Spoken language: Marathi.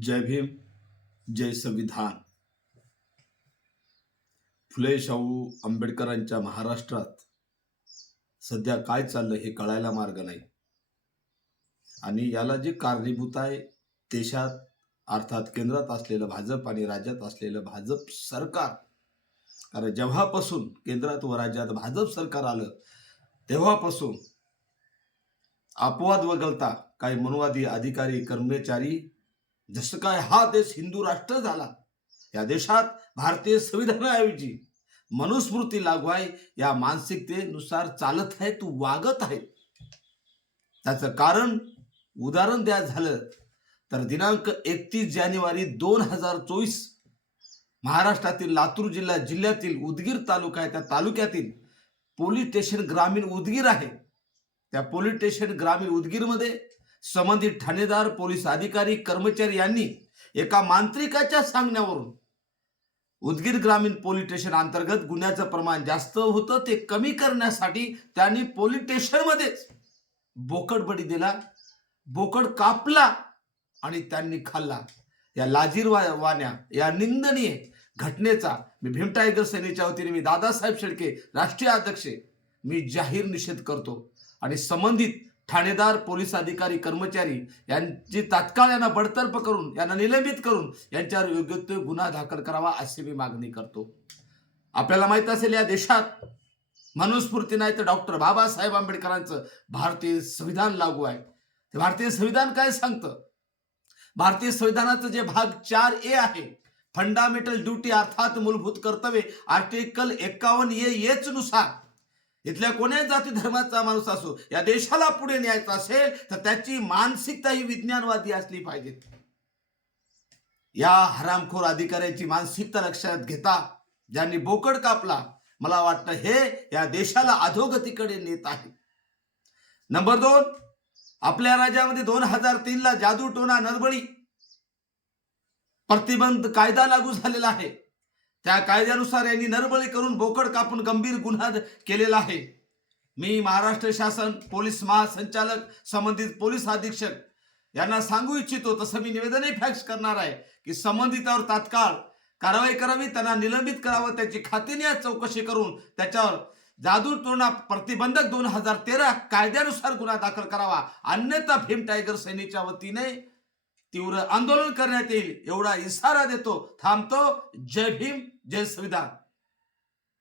जय भीम जय संविधान. फुले शाहू आंबेडकरांच्या महाराष्ट्रात सध्या काय चाललं हे कळायला मार्ग नाही. आणि याला जे कारणीभूत आहे देशात अर्थात केंद्रात असलेलं भाजप आणि राज्यात असलेलं भाजप सरकार. कारण जेव्हापासून केंद्रात व राज्यात भाजप सरकार आलं तेव्हापासून अपवाद वगळता काही मनवादी अधिकारी कर्मचारी जसं काय हा देश हिंदू राष्ट्र झाला या देशात भारतीय संविधानाऐवजी मनुस्मृती लागू आहे या मानसिकतेनुसार चालत आहेत वागत आहेत त्याचं कारण उदाहरण द्या झालं तर दिनांक एकतीस जानेवारी दोन हजार चोवीस महाराष्ट्रातील लातूर जिल्हा जिल्ह्यातील उदगीर तालुका आहे. त्या तालुक्यातील पोलीस स्टेशन ग्रामीण उदगीर आहे. त्या पोलीस स्टेशन ग्रामीण उदगीरमध्ये संबंधित ठाणेदार पोलीस अधिकारी कर्मचारी यांनी एका मांत्रिकाच्या सांगण्यावरून उदगीर ग्रामीण पोलीस स्टेशन अंतर्गत गुन्ह्याचं प्रमाण जास्त होतं ते कमी करण्यासाठी त्यांनी पोलीस स्टेशनमध्येच बोकडबडी दिला बोकड कापला आणि त्यांनी खाल्ला. या लाजीरवा वाण्या या निंदनीय घटनेचा मी भीम टायगर सेनेच्या वतीने मी दादासाहेब शेडके राष्ट्रीय अध्यक्ष मी जाहीर निषेध करतो. आणि संबंधित ठाणेदार पोलीस अधिकारी कर्मचारी यांची तात्काळ यांना बडतर्फ करून यांना निलंबित करून यांच्यावर योग्य तो गुन्हा दाखल करावा अशी मी मागणी करतो. आपल्याला माहीत असेल या देशात मनुस्फूर्ती नाही तर डॉक्टर बाबासाहेब आंबेडकरांचं भारतीय संविधान लागू आहे. ते भारतीय संविधान काय सांगतं? भारतीय संविधानाचं जे भाग चार ए आहे फंडामेंटल ड्युटी अर्थात मूलभूत कर्तव्य आर्टिकल एकावन्न ए एच नुसार इथल्या कोण्याही जाती धर्माचा माणूस असो या देशाला पुढे न्यायचा असेल तर त्याची मानसिकता ही विज्ञानवादी असली पाहिजे या हरामखोर अधिकाऱ्याची मानसिकता लक्षात घेता ज्यांनी बोकड कापला मला वाटतं हे या देशाला अधोगतीकडे नेत आहे. नंबर दोन आपल्या राज्यामध्ये दोन हजार तीन ला जादू टोना नरबळी प्रतिबंध कायदा लागू झालेला आहे. त्या कायद्यानुसार यांनी नरबळी करून बोकड कापून गंभीर गुन्हा केलेला आहे. मी महाराष्ट्र शासन पोलीस महासंचालक संबंधित पोलीस अधीक्षक यांना सांगू इच्छितो तसं मी निवेदनही फॅक्स करणार आहे की संबंधितावर तात्काळ कारवाई करावी त्यांना निलंबित करावं त्याची खातेने चौकशी करून त्याच्यावर जादू टोना प्रतिबंधक दोन हजार तेरा कायद्यानुसार गुन्हा दाखल करावा. अन्यथा भीम टायगर सेनेच्या वतीने तीव्र आंदोलन करण्यात येईल एवढा इशारा देतो. थांबतो. जय भीम जय संविधान.